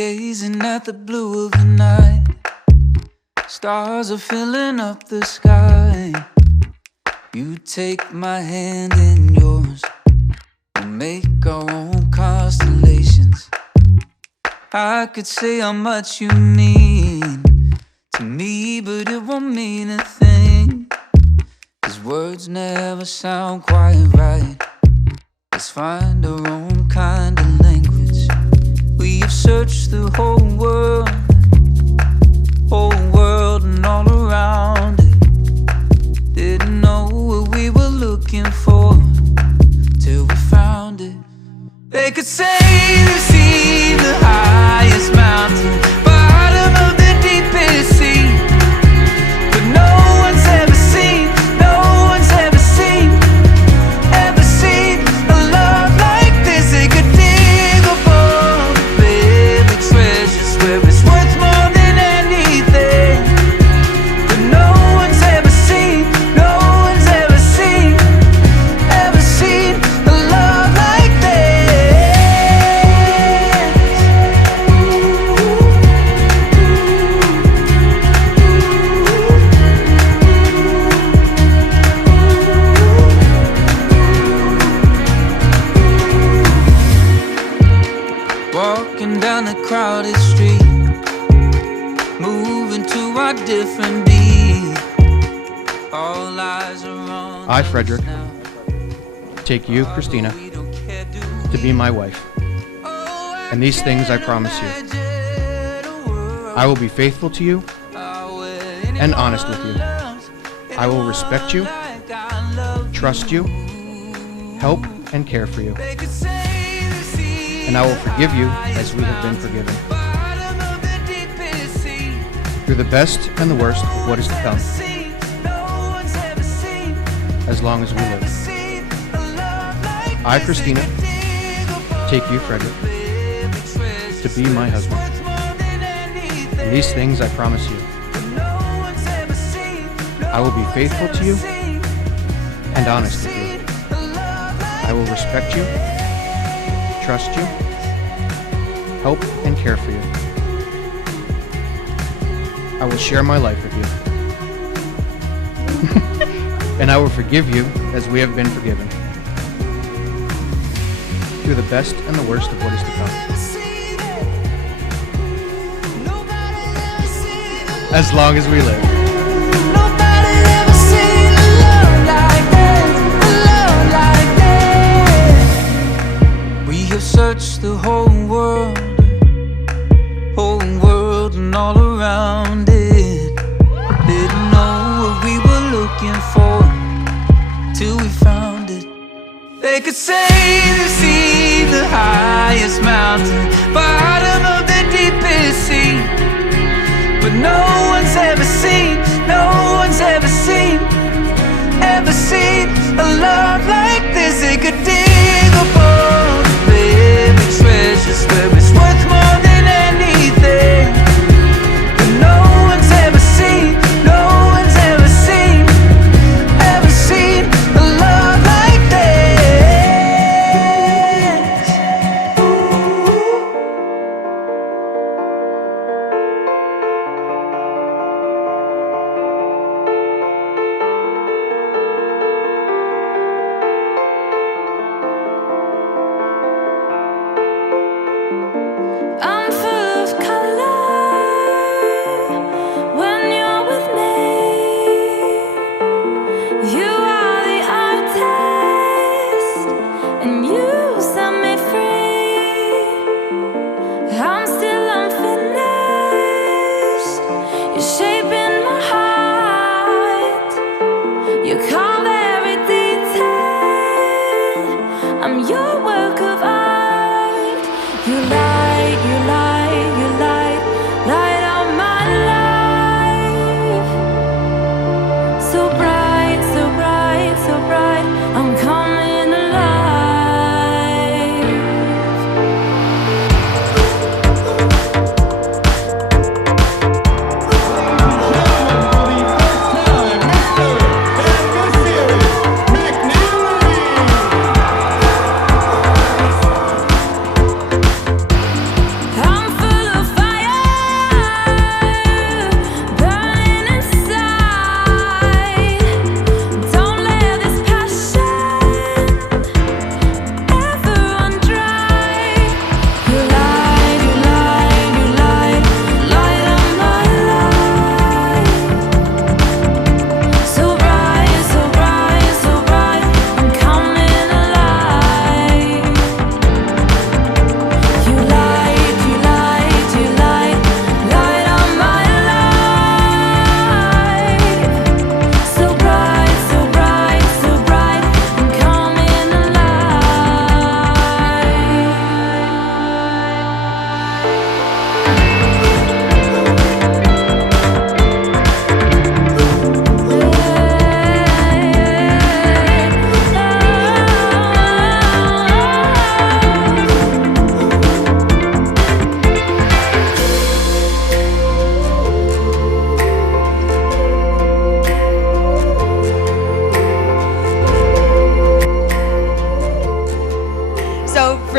gazing at the blue of the night. Stars are filling up the sky. You take my hand in yours. We'll make our own constellations. I could say how much you mean to me, but it won't mean a thing, 'cause words never sound quite right. Let's find our own kind of language. We have searched the whole world and all around it. Didn't know what we were looking for till we found it. They could say they've seen the highest mountain, bottom of the deepest sea, but no one's ever seen a love like this. They could dig up all the baby treasures where it's worth more than anything, but no one's ever seen a love like walking down a crowded street, moving to our different beat. All eyes are on I, Frederick, take you, Kristina, to be my wife. And these things I promise you. I will be faithful to you and honest with you. I will respect you, trust you, help and care for you. And I will forgive you as we have been forgiven. Through the best and the worst of what is to come, as long as we live. I, Kristina, take you, Frederick, to be my husband. And these things I promise you. I will be faithful to you and honest with you. I will respect you, trust you, help and care for you. I will share my life with you. And I will forgive you as we have been forgiven. Through the best and the worst of what is to come. As long as we live. Search the whole world and all around it. Didn't know what we were looking for till we found it. They could say they've seen the highest mountain, bottom of the deepest sea, but no one's ever seen a love like this. They could dig up all the baby treasures where it's worth more than anything, but no one's ever seen a love like this.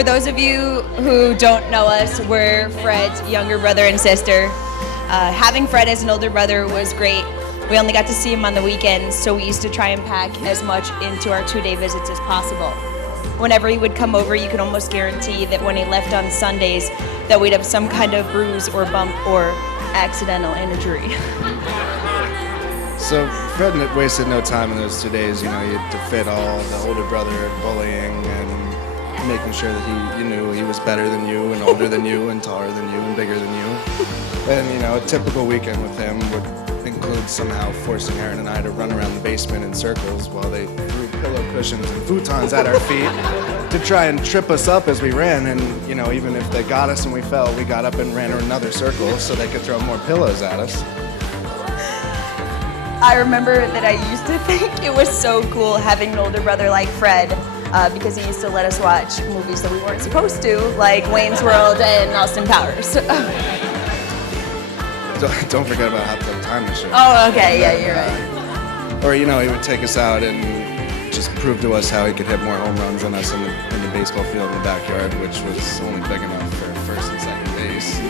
For those of you who don't know us, we're Fred's younger brother and sister. Having Fred as an older brother was great. We only got to see him on the weekends, so we used to try and pack as much into our 2-day visits as possible. Whenever he would come over, you could almost guarantee that when he left on Sundays, that we'd have some kind of bruise or bump or accidental injury. So Fred wasted no time in those 2 days. You know, you had to fit all the older brother bullying and making sure that you knew he was better than you and older than you and taller than you and bigger than you. And, you know, a typical weekend with him would include somehow forcing Aaron and I to run around the basement in circles while they threw pillow cushions and futons at our feet to try and trip us up as we ran. And, you know, even if they got us and we fell, we got up and ran another circle so they could throw more pillows at us. I remember that I used to think it was so cool having an older brother like Fred because he used to let us watch movies that we weren't supposed to, like Wayne's World and Austin Powers. Don't forget about Hot Tub Time Machine. Oh, okay, yeah, you're right. Or, you know, he would take us out and just prove to us how he could hit more home runs than us in the baseball field in the backyard, which was only big enough for first and second base.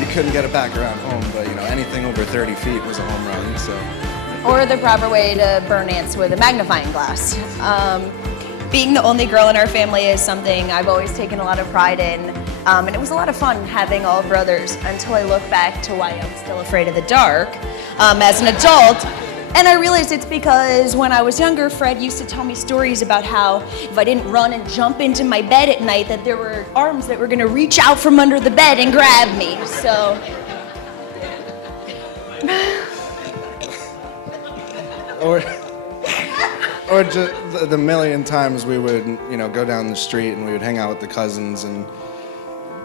You couldn't get it back around home, but, you know, anything over 30 feet was a home run, so. Or the proper way to burn ants with a magnifying glass. Being the only girl in our family is something I've always taken a lot of pride in. And it was a lot of fun having all brothers until I look back to why I'm still afraid of the dark as an adult. And I realized it's because when I was younger, Fred used to tell me stories about how if I didn't run and jump into my bed at night, that there were arms that were gonna reach out from under the bed and grab me, so. Or just the million times we would, you know, go down the street and we would hang out with the cousins, and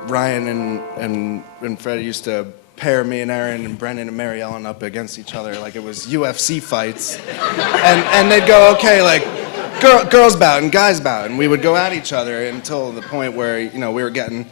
Ryan and Fred used to pair me and Aaron and Brendan and Mary Ellen up against each other like it was UFC fights. And they'd go, okay, like, girls bout and guys bout, and we would go at each other until the point where, you know, we were getting,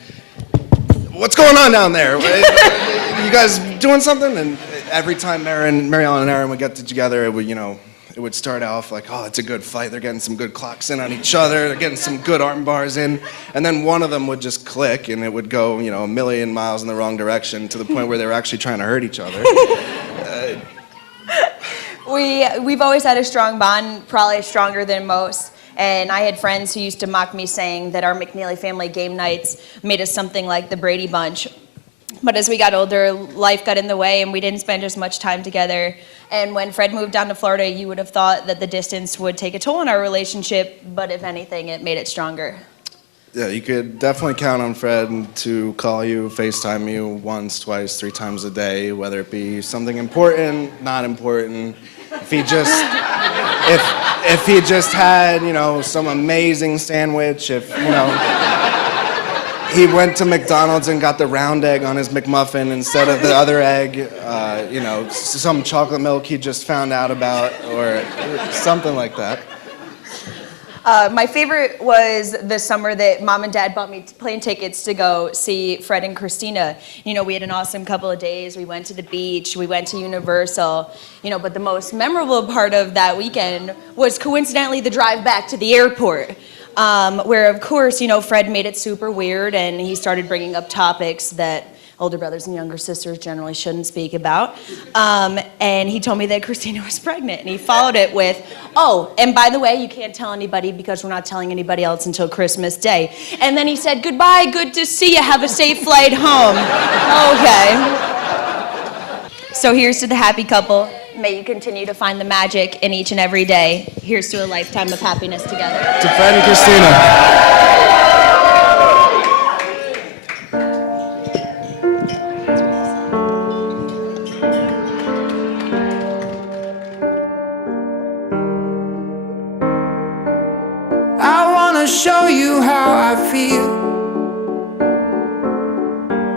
what's going on down there? You guys doing something? And every time Mary Ellen and Aaron would get together, it would, you know, it would start off like, oh, it's a good fight. They're getting some good clocks in on each other. They're getting some good arm bars in. And then one of them would just click, and it would go, you know, a million miles in the wrong direction to the point where they were actually trying to hurt each other. We've always had a strong bond, probably stronger than most. And I had friends who used to mock me saying that our McNeely family game nights made us something like the Brady Bunch. But as we got older, life got in the way and we didn't spend as much time together. And when Fred moved down to Florida, you would have thought that the distance would take a toll on our relationship, but if anything, it made it stronger. Yeah, you could definitely count on Fred to call you, FaceTime you once, twice, 3 times a day, whether it be something important, not important. If he just had, you know, some amazing sandwich, if, you know, he went to McDonald's and got the round egg on his McMuffin instead of the other egg, you know, some chocolate milk he just found out about, or something like that. My favorite was the summer that Mom and Dad bought me plane tickets to go see Fred and Kristina. You know, we had an awesome couple of days. We went to the beach, we went to Universal, you know, but the most memorable part of that weekend was coincidentally the drive back to the airport. Where, of course, you know, Fred made it super weird and he started bringing up topics that older brothers and younger sisters generally shouldn't speak about. And he told me that Kristina was pregnant, and he followed it with, oh, and by the way, you can't tell anybody because we're not telling anybody else until Christmas Day. And then he said, goodbye, good to see you, have a safe flight home. Okay. So here's to the happy couple. May you continue to find the magic in each and every day. Here's to a lifetime of happiness together. To Fred and Kristina. I wanna show you how I feel.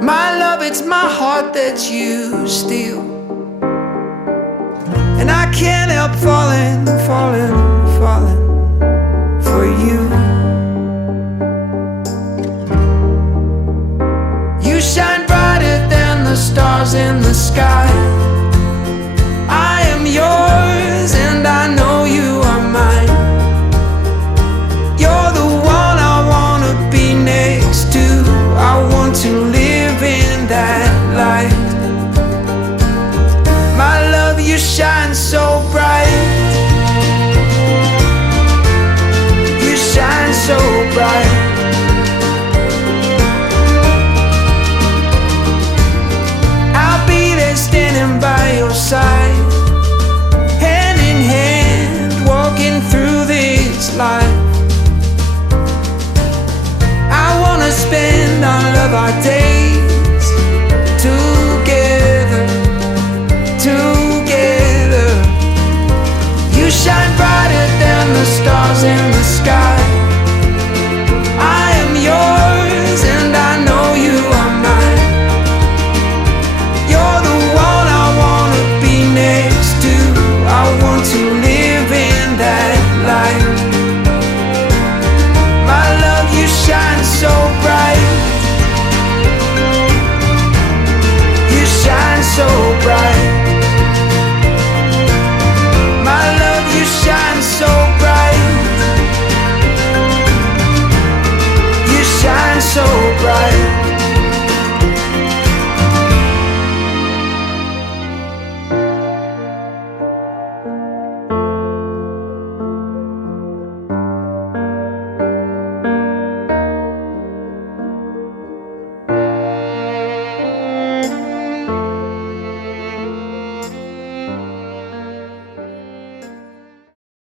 My love, it's my heart that you steal. And I can't help falling